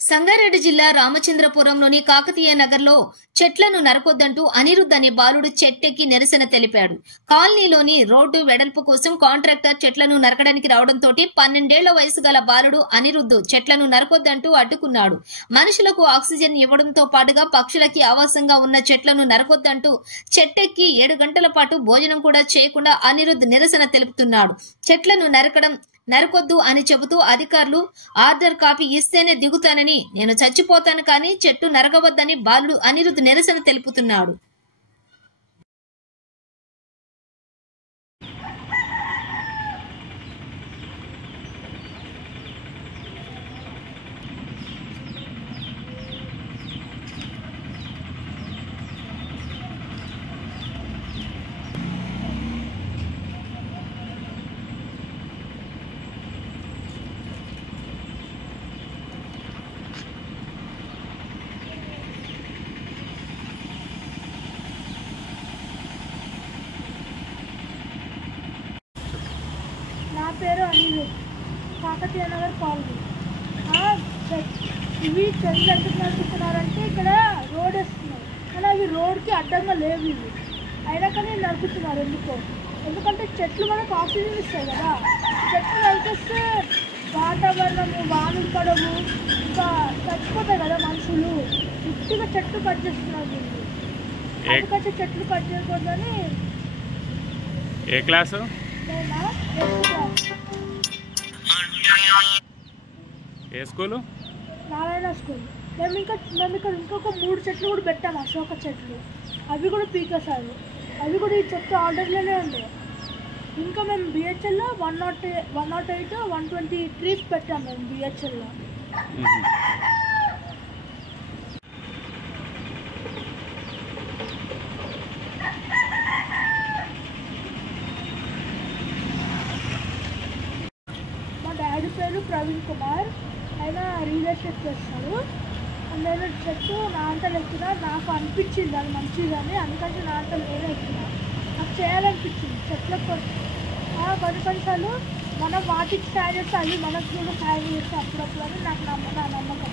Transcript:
సంగారెడ్డి జిల్లా రామచంద్రపురంలోని కాకతీయ నగర్లో చెట్లను నరకొద్దంటూ అనిరుద్ధ్ అనే బాలుడు చెట్టెక్కి నిరసన తెలిపాడు. కాలనీలోని రోడ్డు వెడల్పు కోసం కాంట్రాక్టర్ చెట్లను నరకడానికి రావడంతో 12 ఏళ్ల వయసు గల బాలుడు అనిరుద్ధ్ చెట్లను నరకొద్దంటూ అడ్డుకున్నాడు. మనుషులకు ఆక్సిజన్ ఇవ్వడంతో పాటుగా పక్షులకి ఆవాసంగా ఉన్న చెట్లను నరకొద్దంటూ చెట్టెక్కి 7 గంటల పాటు భోజనం కూడా చేయకుండా అనిరుద్ధ్ నిరసన తెలుపుతున్నాడు. చెట్లను నరకొద్దు అని చెబుతూ అధికారులు ఆర్డర్ కాపీ ఇస్తేనే దిగుతానని, నేను చచ్చిపోతాను కానీ చెట్టు నరకవద్దని బాలుడు అనిరుద్ధ్ నిరసన తెలుపుతున్నాడు. నా పేరు అనిరుద్ధ్, కాకతీయ నగర్ కాలనీ. ఇవి చెట్లు ఎందుకు నరుకుతున్నారంటే ఇక్కడ రోడ్ వేస్తున్నారు, కానీ అవి రోడ్కి అడ్డంగా లేవు. ఇవి అయినా కానీ నరుకుతున్నారు. ఎందుకంటే చెట్లు మనకు ఆక్సిజన్ ఇస్తాయి కదా. చెట్లు నరికేస్తే వాతావరణము, వానలు పడవు, ఇంకా చచ్చిపోతాయి కదా మనుషులు. ఇట్టుగా చెట్లు కట్ చేస్తున్నారు. వీళ్ళు ఎందుకంటే చెట్లు కట్ చేయకూడదని. ఏ క్లాసు? ఏ స్కూలు? నారాయణ స్కూల్. మేము ఇక్కడ ఇంకొక 3 చెట్లు కూడా పెట్టాము, అశోక చెట్లు. అవి కూడా పీకేశారు. అవి కూడా ఈ చెట్టు ఆర్డర్లోనే ఉన్నాయి. ఇంకా మేము బిహెచ్ఎల్లో 108, 120 ట్రీస్ పెట్టాము మేము బిహెచ్ఎల్లో. డాడీ పేరు ప్రవీణ్ కుమార్, ఆయన రియల్ ఎస్టేట్ చేస్తాడు. నేను చెట్టు నా అంతలు ఎక్కినా, నాకు అనిపించింది అది మంచిదని, అందుకంటే నా అంతలు నేనే ఎక్కినా. నాకు చేయాలనిపించింది చెట్లకు. కొన్నిసార్లు మనం వాటికి సాయం చేస్తే అవి మనకు కూడా సాయం చేస్తే అప్పుడప్పుడు అని నాకు నా నమ్మకం.